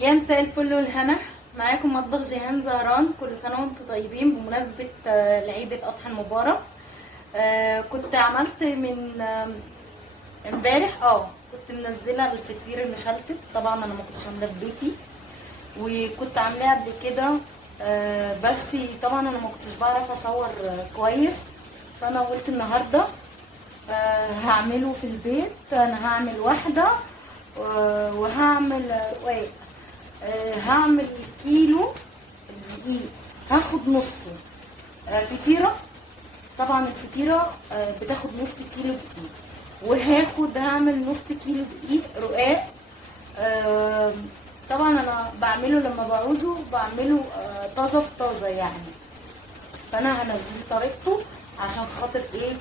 يا مساء الفل والهنا، معاكم مطبخ جيهان زهران. كل سنه وانتم طيبين بمناسبه العيد الاضحى المبارك. كنت عملت من امبارح كنت منزله الفطير المشلتت. طبعا انا ما كنتش عاملاه في بيتي، وكنت عاملاه قبل كده. بس طبعا انا ما كنتش بعرف اصور كويس، فانا قلت النهارده هعمله في البيت. انا هعمل واحده وهعمل رقاق. هعمل كيلو دقيق، هاخد نصه فطيره. طبعا الفطيره بتاخد نص كيلو دقيق، هعمل نص كيلو دقيق رقاق. طبعا انا بعمله لما بعوزه بعمله طازه في طازه يعني، فانا هنزل طريقته عشان خاطر ايه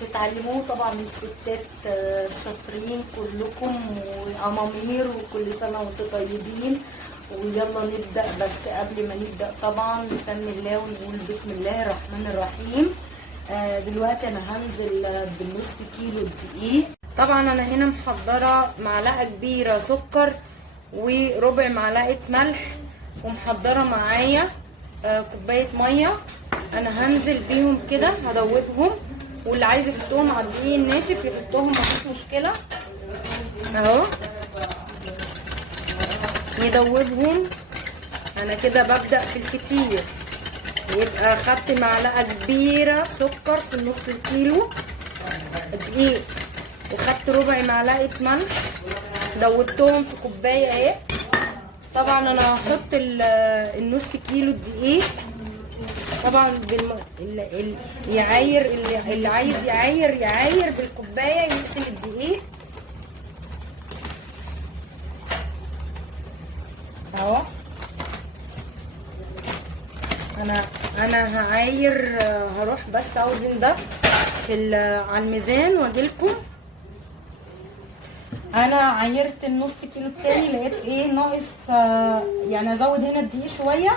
تتعلموه. طبعا الستات شاطرين كلكم وامامير، وكل سنه وانتم طيبين. ويلا نبدا. بس قبل ما نبدا طبعا نسمي الله ونقول بسم الله الرحمن الرحيم. دلوقتي انا هنزل بالنص كيلو دقيق. طبعا انا هنا محضره معلقه كبيره سكر وربع معلقه ملح، ومحضره معايا كوبايه ميه. انا هنزل بيهم كده هدوبهم، واللي عايز يحطهم على الدقيق الناشف يحطهم، مفيش مشكله. اهو ندوبهم. انا كده ببدا في الكتير، يبقى خدت معلقه كبيره سكر في النص الكيلو دقيق، وخدت ربع معلقه ملح دوبتهم في كوبايه اهي. طبعا انا هحط النص كيلو دقيق. طبعا يعاير اللي عايز يعاير بالكوبايه يغسل الدقيق اهو. انا هعاير، هروح بس اوزن ده على الميزان واجيلكم. انا عايرت النص كيلو التاني، لقيت ايه ناقص، يعني ازود هنا الدقيق شويه.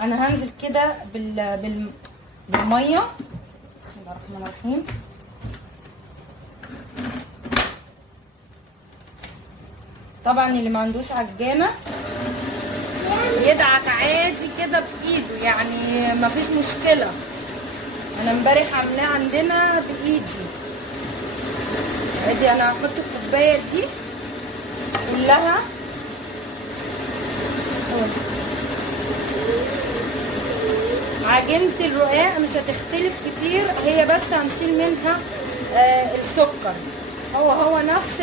انا هنزل كده بالميه. بسم الله الرحمن الرحيم. طبعا اللي ما عندوش عجانه يدعك عادي كده بايده، يعني مفيش مشكله. انا امبارح عاملاه عندنا بايدي عادي. انا هحط الكوبايه دي كلها. عجينة الرقاق مش هتختلف كتير، هي بس هنشيل منها السكر. هو نفس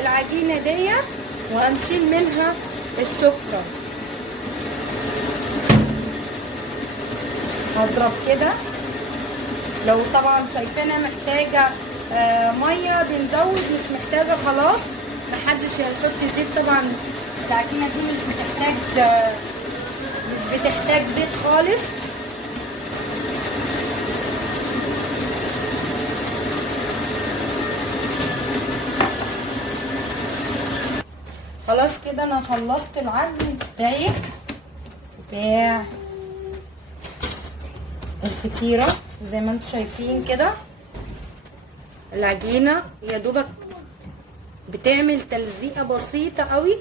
العجينة ديت، وهنشيل منها السكر. هضرب كده. لو طبعا شايفينها محتاجة مية بنزود، مش محتاجة خلاص محدش هيحط زيت. طبعا العجينة دي مش بتحتاج زيت خالص. خلاص كده انا خلصت العجن بتاع الفطيره. زي ما انتم شايفين كده العجينه يا دوبك بتعمل تلزيقه بسيطه قوي،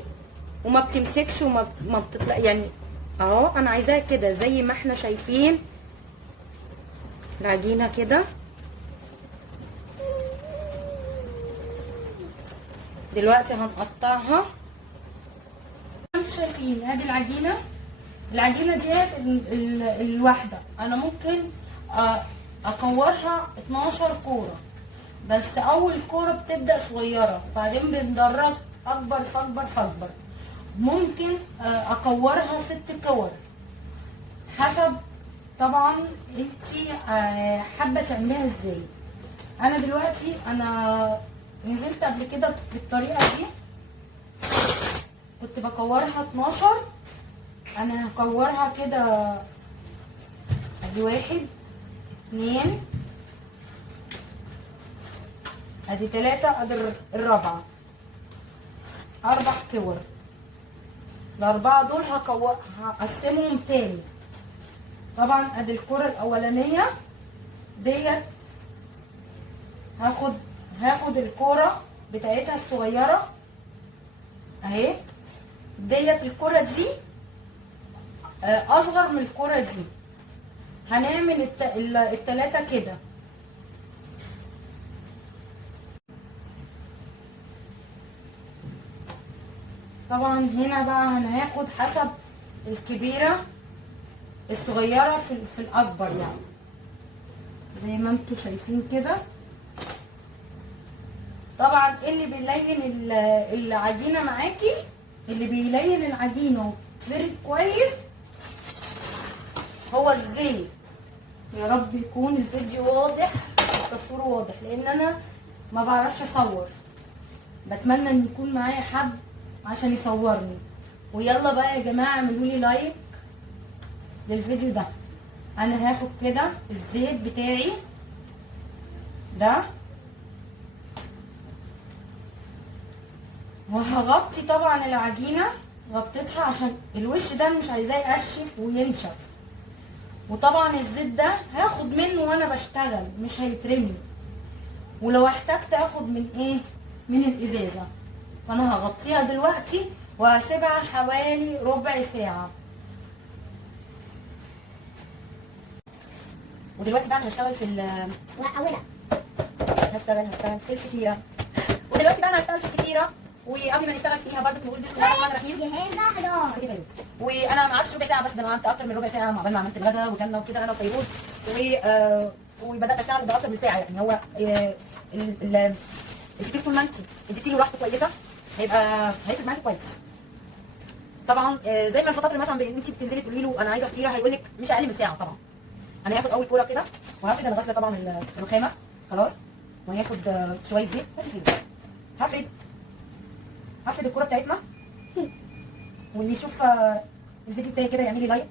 وما بتمسكش وما بتطلع يعني. اهو انا عايزاها كده زي ما احنا شايفين العجينه كده. دلوقتي هنقطعها. انتوا شايفين ادي العجينه ديت الواحده. انا ممكن اكورها 12 كوره، بس اول كوره بتبدا صغيره، بعدين بندرج اكبر فاكبر فاكبر. ممكن اكورها 6 كور حسب طبعا انتي حابه تعمليها ازاي. انا دلوقتي نزلت قبل كده بالطريقه دي، كنت بكورها 12. انا هكورها كده ادي 1 2 ادي 3 ادي الرابعه، 4 كور. الاربعه دول هقسمهم تاني. طبعا ادي الكره الاولانيه ديت هاخد الكوره بتاعتها الصغيره اهي. ديت الكرة دي اصغر من الكرة دي. هنعمل التلاتة كده. طبعا هنا بقى هناخد حسب الكبيرة الصغيرة في الأكبر يعني، زي ما انتوا شايفين كده. طبعا اللي بيلين العجينة معاكي، اللي بيلين العجينة وتفرد كويس هو الزيت. يا رب يكون الفيديو واضح والتصوير واضح، لان انا ما بعرفش اصور. بتمنى ان يكون معايا حد عشان يصورني. ويلا بقى يا جماعه اعملوا لي لايك للفيديو ده. انا هاخد كده الزيت بتاعي ده وهغطي طبعا العجينه. غطيتها عشان الوش ده مش عايزاه يقشف وينشف. وطبعا الزيت ده هاخد منه وانا بشتغل، مش هيترمي. ولو احتجت اخد من ايه، من الازازه. فانا هغطيها دلوقتي وهسيبها حوالي ربع ساعه. ودلوقتي بقى انا هشتغل في هشتغل في الفطيره. ودلوقتي بقى انا هشتغل في الفطيره. وقبل ما نشتغل فيها برضه نقول بسم الله الرحمن الرحيم. وانا ما قعدتش ربع ساعه بس، ده انا قعدت اكتر من ربع ساعه عقبال ما عملت الغدا وكلنا وكده انا وفيروز. وبدات اشتغل باكتر من ساعه يعني. هو الفطير طول ما انت اديتي له راحته كويسه هيفرق معاكي كويس. طبعا زي ما الفطاطر مثلا انت بتنزلي تقولي له انا عايزه فطيره، هيقول لك مش اقل من ساعه. طبعا انا هاخد اول كوره كده وهفرد. انا غاسله طبعا الرخامه خلاص، وهاخد شويه زيت بس كده. هفرد الكوره بتاعتنا. واللي يشوف الفيديو بتاعي كده يعمل لي لايك،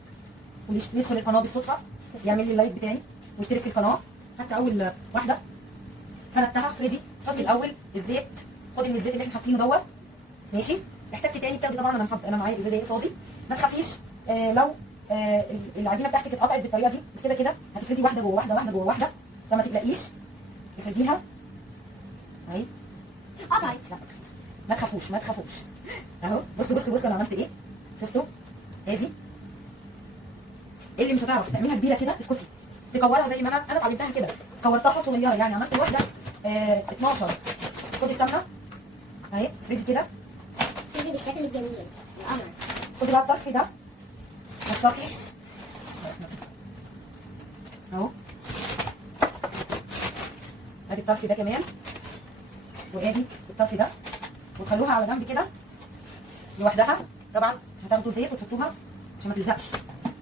واللي يدخل القناه بالصدفه يعمل لي اللايك بتاعي ويشترك في القناه. حتى اول واحده فردتها. افردي، حطي الاول الزيت. خدي من الزيت اللي احنا حاطينه دوت ماشي. احتجتي تاني بتاخدي طبعا. انا معايا ازازه فاضي. ما تخافيش لو العجينه بتاعتك اتقطعت بالطريقه دي، بس كده كده هتفردي واحده جوه واحده، واحده جوه واحده، فما تقلقيش. افرديها اهي. قطعت. ما تخافوش ما تخافوش. اهو بصوا انا عملت ايه. شفتوا ادي. اللي مش هتعرف تعملها كبيره كده اسكتي، تكورها زي ما انا اتعلمتها كده. كورتها صغيره يعني، عملت واحده 12. خدي السمنه اهي، افردي كده. تيجي بالشكل الجميل القمر. خدي بقى الطرف ده نصصي اهو. ادي الطرف ده كمان، وادي الطرف ده، وتخلوها على جنب كده لوحدها. طبعا هتاخدوا زيت وتحطوها عشان ما تلزقش.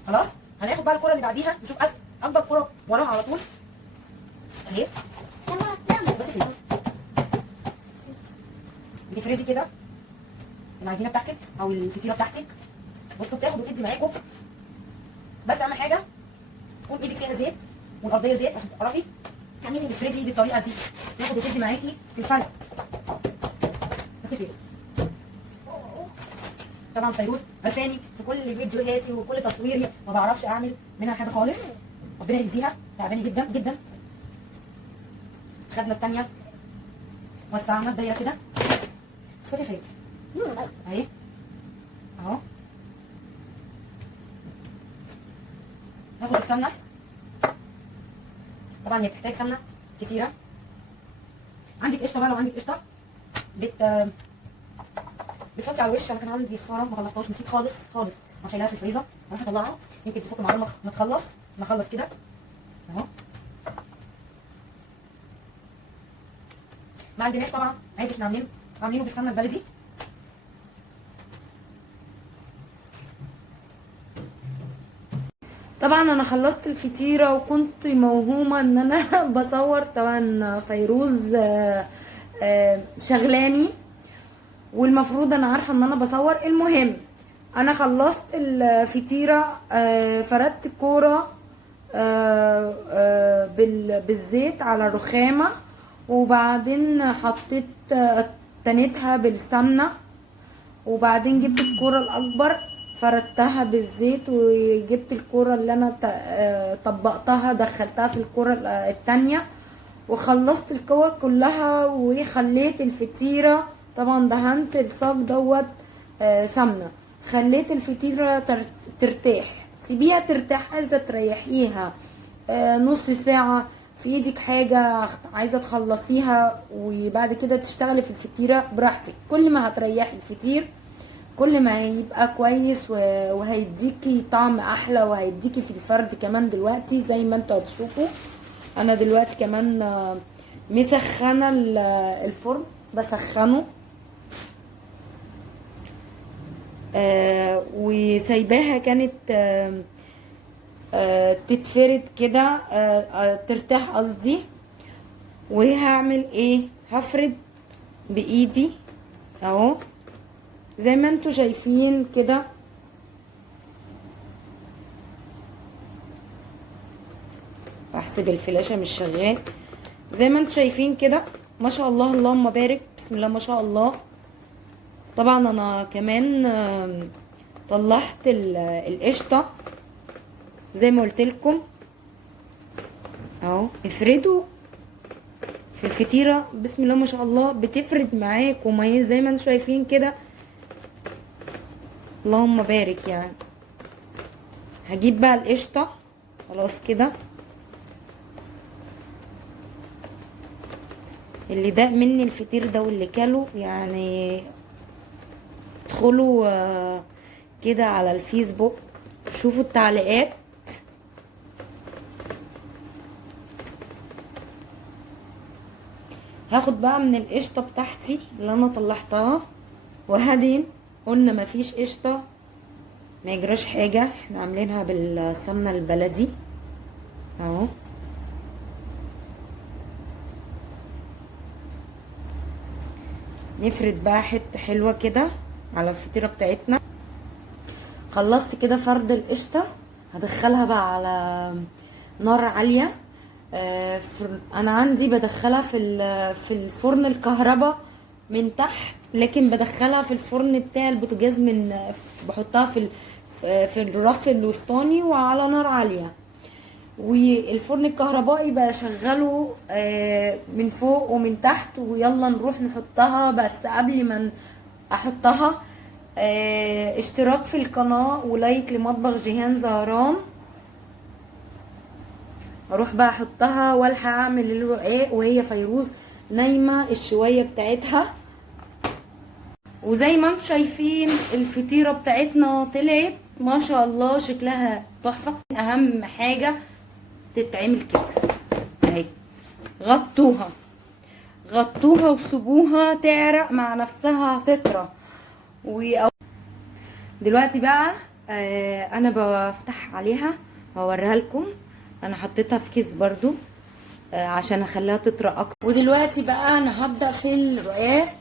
خلاص هناخد بقى الكره اللي بعديها نشوف اكبر كره وراها على طول اهي. بس كده بتفردي كده العجينه بتاعتك او الفطيره بتاعتك. بصوا بتاخد وتدي معاكم، بس اهم حاجه تكون ايدك فيها زيت والارضيه زيت عشان تعرفي تفردي بالطريقه دي. تاخد وتدي معاكي في الفرق. بس كده. طبعا فيروز عرفاني في كل فيديوهاتي وكل تصويري ما بعرفش اعمل منها حاجه خالص. ربنا يهديها، تعباني جدا جدا. خدنا الثانيه وسعنا الدايره كده. اسكتي يا فيروز اهي اهو. هاخد السمنه. طبعا هي بتحتاج سمنه كتيره. عندك قشطه بقى، لو عندك قشطه بتحطي على الوش. انا كان عندي خساره ما طلعتهاش، نسيت خالص خالص. انا شايلاها في الفريزر، هروح اطلعها يمكن تفك معانا ما نخلص كده اهو. ما عندناش طبعا عادي، احنا عاملينه بالسمنه البلدي. طبعا انا خلصت الفطيره وكنت موهومه ان انا بصور. طبعا فيروز شغلاني، والمفروض انا عارفه ان انا بصور. المهم انا خلصت الفطيره، فردت الكوره بالزيت على الرخامه، وبعدين حطيت تنيتها بالسمنه، وبعدين جبت الكوره الاكبر فردتها بالزيت، وجبت الكوره اللي انا طبقتها دخلتها في الكوره التانية، وخلصت الكور كلها وخليت الفطيره. طبعا دهنت الصاج دوت سمنه. خليت الفطيره ترتاح، سيبيها ترتاح. عايزه تريحيها نص ساعه في ايدك حاجه عايزه تخلصيها وبعد كده تشتغلي في الفطيره براحتك. كل ما هتريحي الفطير كل ما هيبقى كويس وهيديكي طعم احلى وهيديكي في الفرد كمان. دلوقتي زي ما انتوا هتشوفوا انا دلوقتي كمان مسخنه الفرن، بسخنه وسايباها كانت تتفرد كده ترتاح قصدي. وهعمل ايه؟ هفرد بايدي اهو زي ما انتوا شايفين كده. احسب الفلاشه مش شغال. زي ما انتوا شايفين كده ما شاء الله اللهم بارك بسم الله ما شاء الله. طبعا انا كمان طلعت القشطه زي ما قلت لكم اهو. افردوا في الفطيره بسم الله ما شاء الله بتفرد معاكم زي ما انتوا شايفين كده اللهم بارك. يعني هجيب بقى القشطه خلاص كده. اللي داق مني الفطير ده واللي كله يعني ادخلوا كده على الفيسبوك شوفوا التعليقات. هاخد بقى من القشطه بتاعتي اللي انا طلعتها وهدين. قلنا مفيش قشطه ما يجراش حاجه، احنا عاملينها بالسمنه البلدي اهو. نفرد بقى حته حلوه كده على الفطيره بتاعتنا. خلصت كده فرد القشطه هدخلها بقى على نار عاليه. انا عندي بدخلها في الفرن الكهرباء من تحت، لكن بدخلها في الفرن بتاع البوتاجاز بحطها في الرف الوسطاني وعلى نار عاليه. والفرن الكهربائي بشغله من فوق ومن تحت. ويلا نروح نحطها. بس قبل ما احطها اشتراك في القناه ولايك لمطبخ جيهان زهران. اروح بقى احطها والحق اعمل الرقاق وهي فيروز نايمه الشويه بتاعتها. وزي ما انتم شايفين الفطيره بتاعتنا طلعت ما شاء الله شكلها تحفه. اهم حاجه تتعمل كده اهي. غطوها وسيبوها تعرق مع نفسها هتطرى. دلوقتي بقى انا بفتح عليها واوريها لكم. انا حطيتها في كيس برضو عشان اخليها تطرى اكتر. ودلوقتي بقى انا هبدا في الرقاق.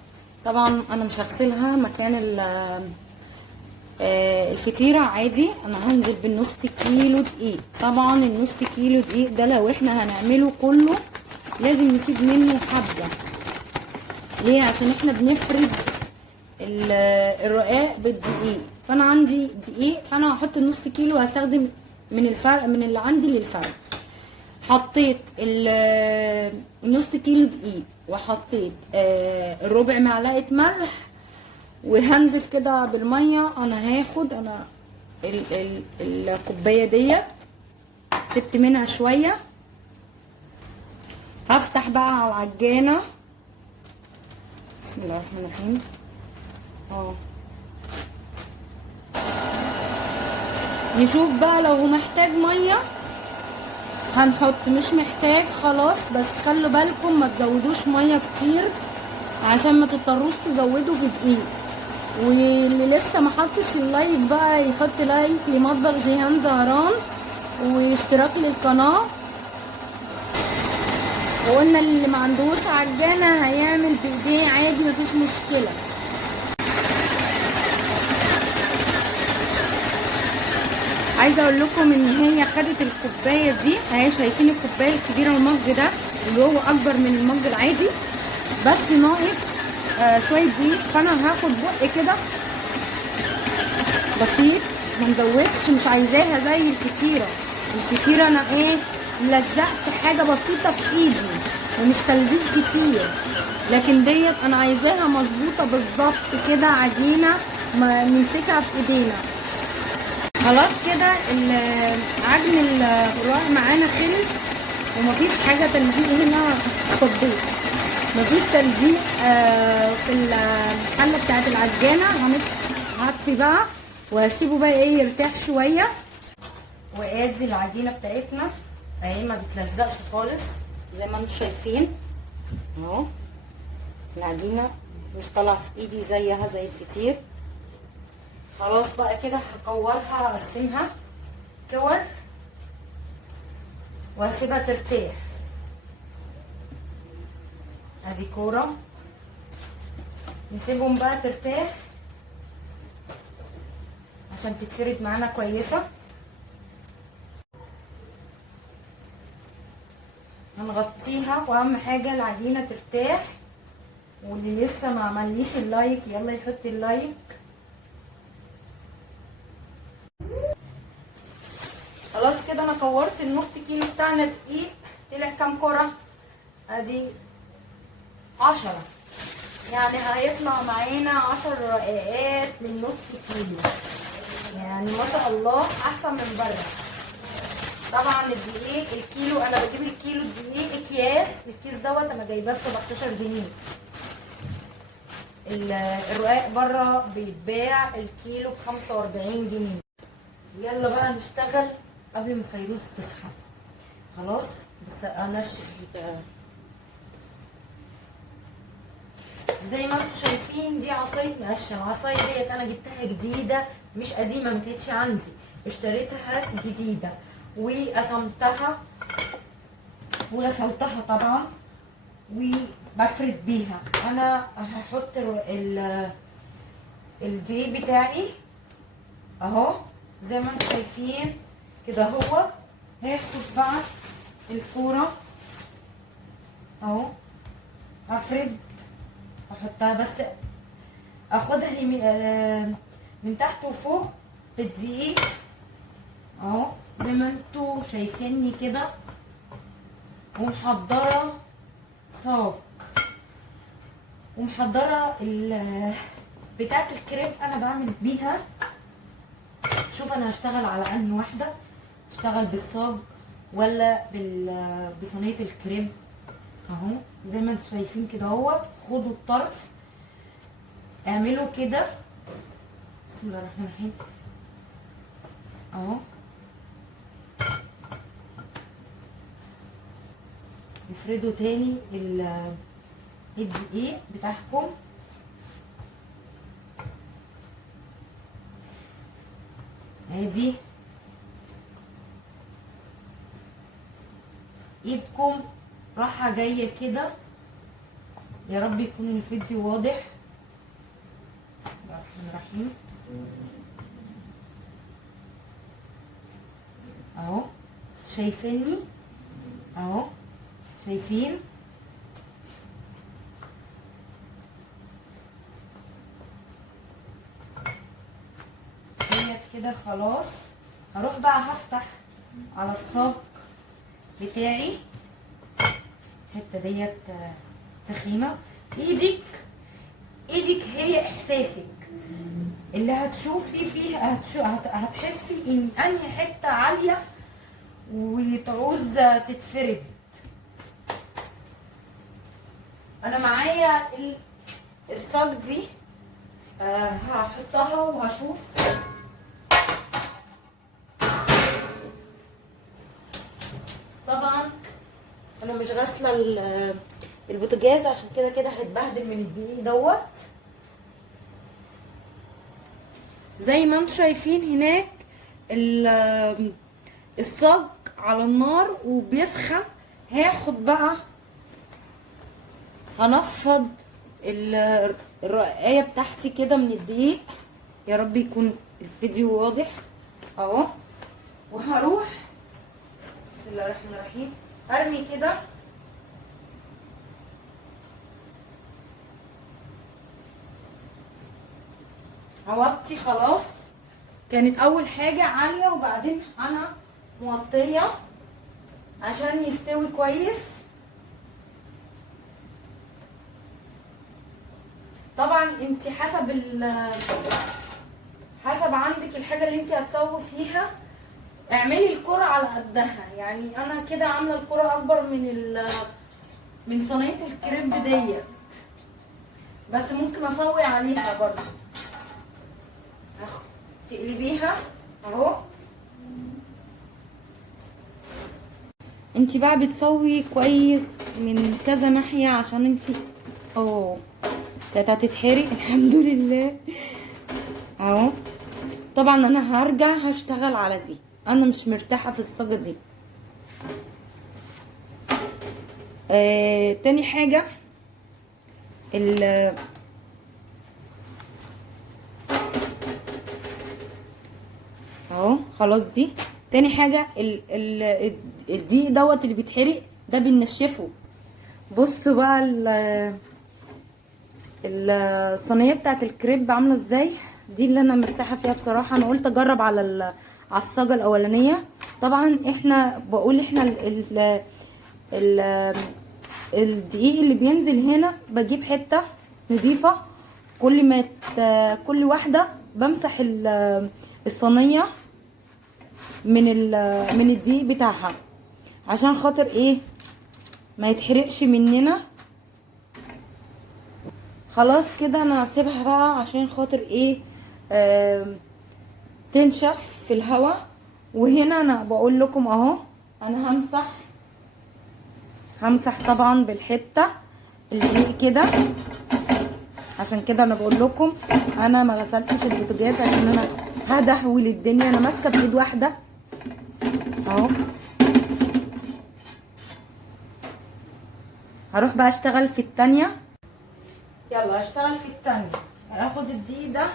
طبعا انا مش هغسلها مكان الفطيره عادي. انا هنزل بالنص كيلو دقيق. طبعا النص كيلو دقيق ده لو احنا هنعمله كله لازم نسيب منه حبه. ليه؟ عشان احنا بنفرد الرقاق بالدقيق. فانا عندي دقيق فانا هحط النص كيلو. هستخدم من الفرق من اللي عندي للفرق. حطيت النص كيلو دقيق وحطيت ربع معلقه ملح وهنزل كده بالميه. انا هاخد الكوبايه ديت سبت منها شويه. هفتح بقى على العجانه بسم الله الرحمن الرحيم اهو. نشوف بقى لو محتاج ميه هنحط، مش محتاج خلاص. بس خلوا بالكم ما تزودوش ميه كتير عشان ما تضطروش تزودوا في دقيق. واللي لسه ما حطش اللايك بقى يحط لايك لمطبخ جيهان زهران واشتراك للقناه. وقلنا اللي ما عندوش عجانه هيعمل بايديه عادي مفيش مشكله. عايزه اقول لكم ان هي خدت الكوبايه دي اهي. شايفين الكوبايه الكبيره المج ده اللي هو اكبر من المج العادي بس ناقص شويه دقيق. فانا هاخد بق كده بسيط ما نزودش. مش عايزاها زي الفطيره انا لزقت حاجه بسيطه في ايدي ومش تلزيق كتير. لكن ديت انا عايزاها مظبوطه بالظبط كده عجينه ما نمسكها في ايدينا. خلاص كده عجن الرقاق معانا خلص، ومفيش حاجه تلزيق هنا. اتفضلوا، مفيش تلزيق في الحله بتاعت العجانه. هطفي بقى واسيبه بقى ايه يرتاح شويه. وادي العجينه بتاعتنا اهي، ما بتلزقش خالص زي ما انتم شايفين اهو. العجينه مش طالعه في ايدي زيها زي الفطير. خلاص بقى كده هكورها، اقسمها كور واسيبها ترتاح. ادي كوره، نسيبهم بقى ترتاح عشان تتفرد معانا كويسه. هنغطيها، واهم حاجه العجينه ترتاح. واللي لسه ما عمليش اللايك يلا يحط اللايك. خلاص كده انا كورت النص كيلو بتاعنا دقيق. طلع كام كرة؟ ادي 10، يعني هيطلع معانا 10 رقاقات للنص كيلو. يعني ما شاء الله احسن من بره. طبعا الدقيق الكيلو، انا بجيب الكيلو الدقيق اكياس. الكيس دوت انا جايباه ب 17 جنيه. الرقاق بره بيتباع الكيلو ب 45 جنيه. يلا بقى نشتغل قبل ما فيروز تصحى. خلاص بس انشف زي ما انتم شايفين. دي عصايه نقشه. العصايه ديت انا جبتها جديده مش قديمه، ما كانتش عندي، اشتريتها جديده وقسمتها وغسلتها طبعا وبفرد بيها. انا هحط الدقيق بتاعي اهو زي ما انتم شايفين كده. هو هاخد بقى الكوره اهو، هفرد احطها، بس اخدها من تحت وفوق بالدقيق اهو زي ما انتم شايفيني كده. ومحضره صاج، ومحضره بتاعه الكريب انا بعمل بيها. شوف انا هشتغل على انهي واحده، اشتغل بالصاج ولا بصينيه الكريب اهو زي ما انتم شايفين كده. اهو خدوا الطرف اعملوا كده، بسم الله الرحمن الرحيم اهو. افردوا تاني الدقيق بتاعكم ادي. ايدكم راحة جاية كده. يا رب يكون الفيديو واضح. بسم الله الرحمن الرحيم اهو. شايفيني اهو، شايفين كده. خلاص هروح بقى هفتح على الصاج بتاعي. الحته ديت تخينه. ايدك هي احساسك اللي هتشوفي فيها. هتحسي ان انهي حته عاليه وتعوز تتفرد. انا معايا الصاج دي هحطها وهشوف. طبعا انا مش غاسله البوتاجاز عشان كده هيتبهدل من الدقيق دوت. زي ما انتم شايفين هناك الصاج على النار وبيسخن. هاخد بقى هنفض الرقايه بتاعتي كده من الدقيق. يا رب يكون الفيديو واضح اهو. وهروح بسم الله الرحمن الرحيم ارمي كده هوطي. خلاص كانت اول حاجه عاليه وبعدين انا موطيه عشان يستوي كويس. طبعا انت حسب عندك الحاجه اللي انت هتسوي فيها. اعملي الكرة على قدها، يعني انا كده عامله الكرة اكبر من صينيه الكريب ديت، بس ممكن اسوي عليها برضه. تقلبيها اهو. انت بقى بتسوي كويس من كذا ناحيه عشان انت كانت هتتحرق. الحمد لله اهو. طبعا انا هرجع هشتغل على دي، انا مش مرتاحه في الصاجه دي. تاني حاجه اهو خلاص دي. تاني حاجه الدقيق دوت اللي بيتحرق ده بننشفه. بصوا بقى الصينيه بتاعت الكريب عامله ازاي. دي اللي انا مرتاحه فيها بصراحه. انا قلت اجرب على الصاجه الاولانيه. طبعا احنا الدقيق اللي بينزل هنا بجيب حته نضيفه، كل واحده بمسح الصينيه من الدقيق بتاعها عشان خاطر ايه ما يتحرقش مننا. خلاص كده انا هسيبها بقى عشان خاطر ايه تنشف في الهواء. وهنا انا بقول لكم اهو انا همسح طبعا بالحته الدقيق كده. عشان كده انا بقول لكم انا ما غسلتش البوتاجاز عشان انا هدهول الدنيا. انا ماسكه بايد واحده اهو. هروح بقى اشتغل في التانية. يلا اشتغل في التانية. هاخد الدقيق ده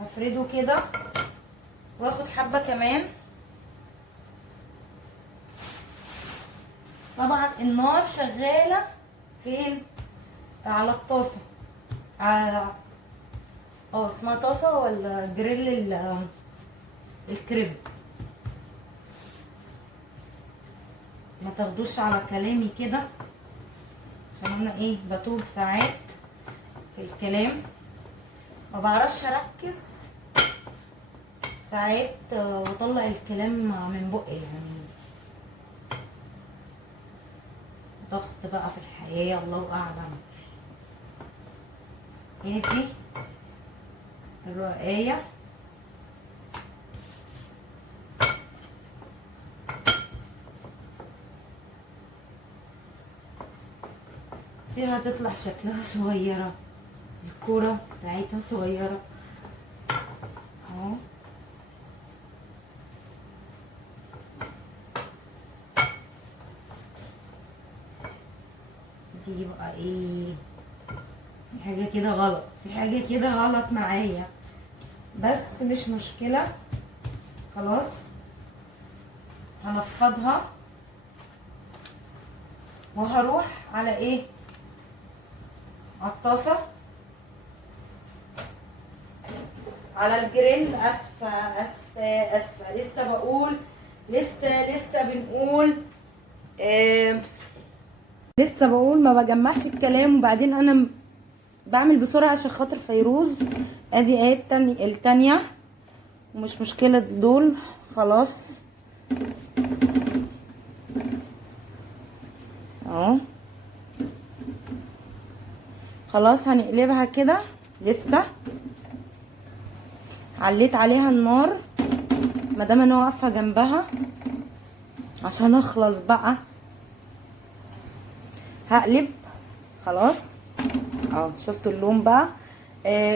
افرده كده واخد حبة كمان. طبعا النار شغالة فين؟ على الطاسة. اسمها طاسة ولا جريل الكريب. ما تاخدوش على كلامي كده عشان انا بتوه ساعات في الكلام، ما بعرفش اركز ساعات واطلع الكلام من بقي. يعني ضغط بقى في الحياة الله اعلم. دي الرقاية دي هتطلع شكلها صغيرة، الكرة بتاعتها صغيرة اهو. دي بقى في حاجة كده غلط، في حاجة كده غلط معايا، بس مش مشكلة. خلاص هنفضها وهروح على على الطاسة، على الجريل. اسفة لسه بقول، لسه بنقول لسه بقول ما بجمعش الكلام. وبعدين انا بعمل بسرعة عشان خاطر فيروز. ادي التانية ومش مشكلة دول. خلاص اهو. خلاص هنقلبها كده. لسه عليت عليها النار مادام انا واقفه جنبها عشان اخلص بقى. هقلب خلاص اهو. شفتوا اللون بقى.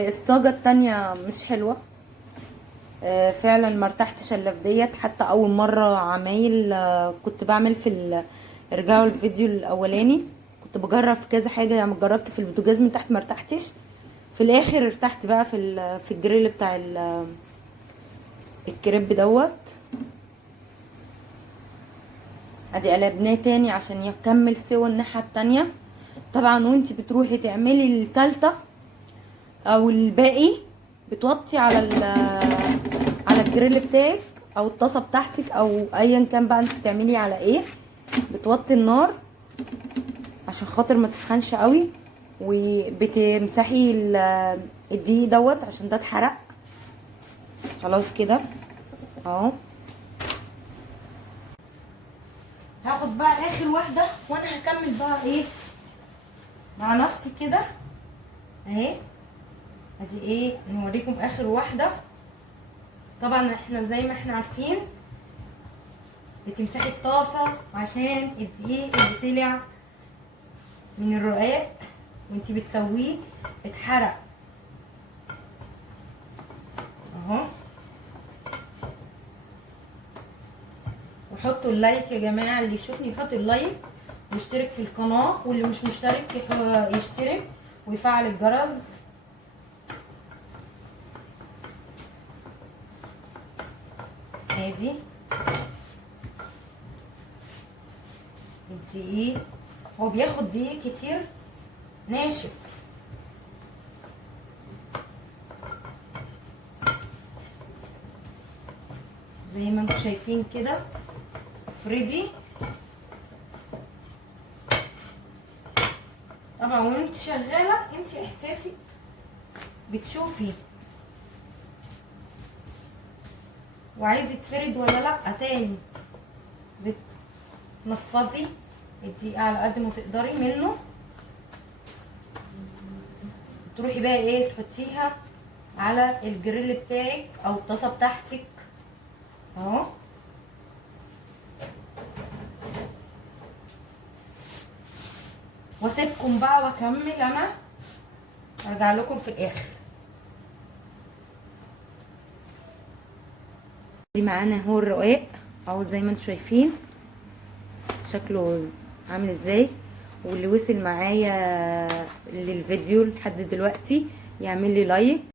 الصاجه التانية مش حلوه فعلا. ما ارتحتش الا في ديت. حتى اول مره عمايل كنت بعمل في ارجعوا الفيديو الاولاني كنت بجرب في كذا حاجه. يعني جربت في البوتاجاز من تحت ما ارتحتش، في الاخر ارتحت بقى في الجريل بتاع الكريب دوت. ادي قلبناه تاني عشان يكمل سوا الناحيه التانية. طبعا وانتي بتروحي تعملي التالتة او الباقي بتوطي على الجريل بتاعك او الطاسه بتاعتك او ايا كان بقى انت بتعملي على بتوطي النار عشان خاطر ما تسخنش قوي. وبتمسحي الدقيق دوت عشان ده اتحرق. خلاص كده اهو. هاخد بقى اخر واحده وانا هكمل بقى ايه مع نفسي كده اهي. ادي ايه، نوريكم اخر واحده. طبعا احنا زي ما احنا عارفين بتمسحي الطاسه عشان الدقيق اللي طلع من الرقاق وانتي بتسويه اتحرق اهو. وحطوا اللايك يا جماعه، اللي يشوفني يحط اللايك ويشترك في القناه، واللي مش مشترك يشترك ويفعل الجرس. ادي الدقيق، هو بياخد دقيق كتير ناشف. زي ما انتم شايفين كده. افردي طبعا وانت شغاله انت احساسك بتشوفي وعايزه يتفرد ولا لا. تاني بتنفضي الدقيق على قد ما تقدري منه، تروحي بقى ايه تحطيها على الجريل بتاعك او الطاسه بتاعتك اهو. واسيبكم بقى واكمل انا، ارجع لكم في الاخر. دي معانا اهو الرقاق اهو زي ما انتم شايفين شكله عامل ازاي. واللي وصل معايا للفيديو لحد دلوقتي يعمل لي لايك